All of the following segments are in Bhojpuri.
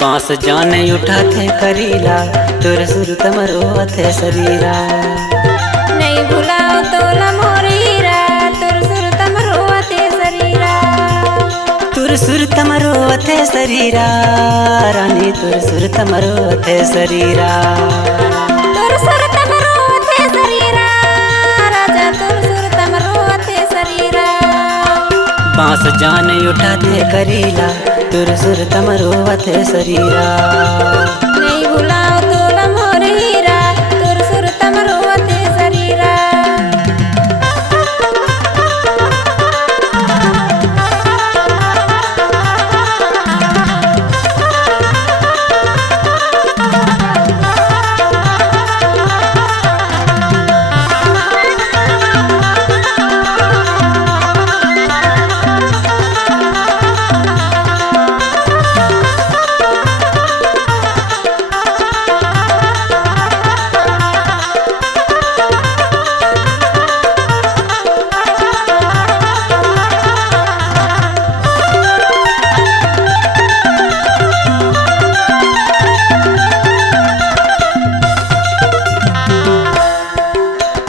बांस जाने उठाते करीला तुर सुर तमरो अथे शरीरा। नहीं भुलाओ तोला मोरीरा तुर सुर तमरो अथे शरीरा। तुर सुर तमरो अथे शरीरा रानी तुर सुर तमरो अथे शरीरा। तुर सुर तमरो अथे शरीरा राजा तुर सुर तमरो अथे शरीरा। बांस जाने उठाते करीला तुर सुर तमरो अथे शरीरा। नहीं भुलाओ तोला मोरीरा तुर सुर तमरो अथे शरीरा।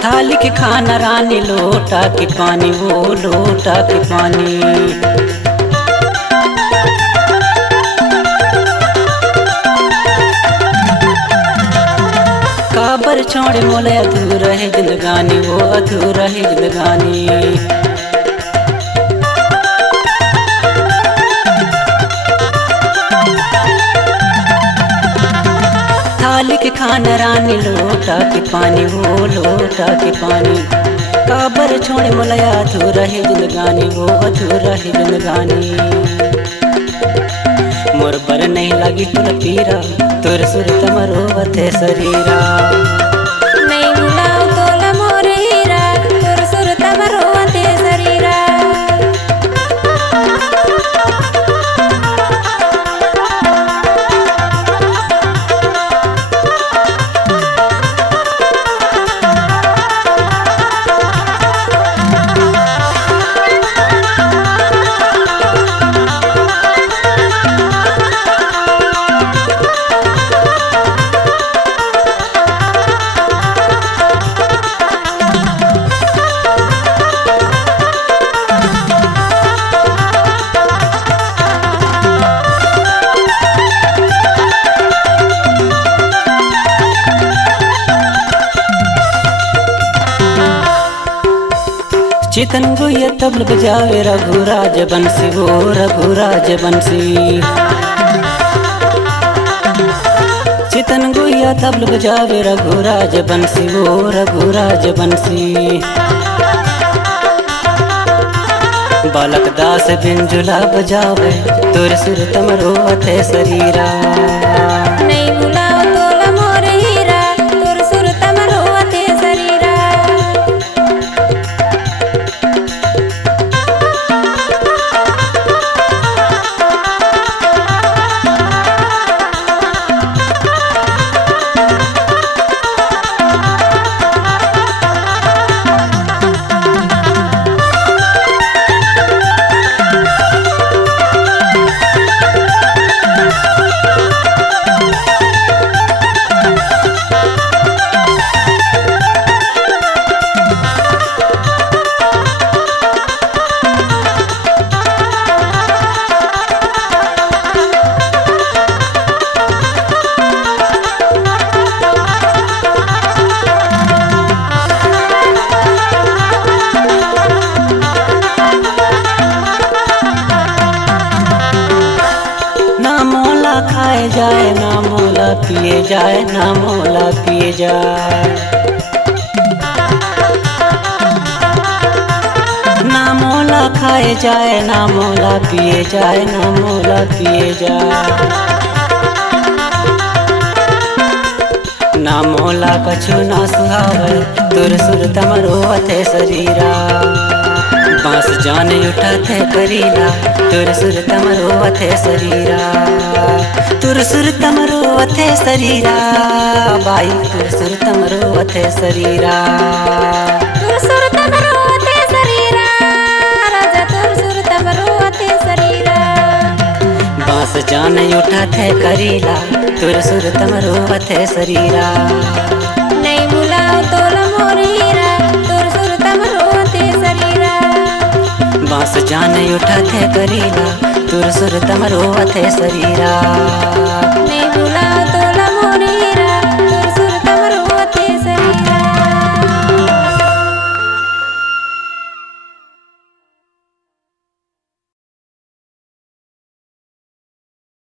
थाली के खाना रानी लोटा के पानी वो लोटा के पानी। काबर छोड़े मोले अधूरा है जिंदगानी वो अधूरा है जिंदगानी। थाली के खाना रानी लोटा के पानी वो लोटा के पानी। काबर छोड़े मोलया अधूरा है जिंदगानी वो अधूरा है जिंदगानी। मोर पर नहीं लगी तुल पीरा तुर सुर तमरो अथे शरीरा। नहीं भुलाओ तोला मोरीरा तुर सुर तमरो अथे शरीरा। चितन गुया तबल बजावे रघुराज बंसी वो रघुराज बंसी। चितन गुया तबल बजावे रघुराज बंसी वो रघुराज बंसी। बालक दास बिंजुला बजावे तुर सुर तमरो अथे शरीरा। नहीं भुलाओ तोला मोरीरा तुर सुर तमरो अथे शरीरा। खाए जाए ना मोला पिए जाए ना मोला पिए जाए। ना मोला खाए जाए ना मोला पिए जाए ना मोला पिए जाए। ना मोला कछु ना सुहावे तुर सुर तमरो अथे शरीरा। बांस जाने उठाते करीला तुर सुर तमरो अथे शरीरा। तुर सुर तमरो अथे शरीरा बाई तुर सुर तमरो अथे शरीरा। तुर सुर तमरो अथे शरीरा राजा तुर सुर तमरो अथे शरीरा। बांस जान उठाते करीला तुर सुर तमरो अथे शरीरा नहीं बुलाओ तोल मोर हीरा तोर सुर तमरो अथे शरीरा बांस जान उठाते करीला तुर सुर तमरो अथे शरीरा नहीं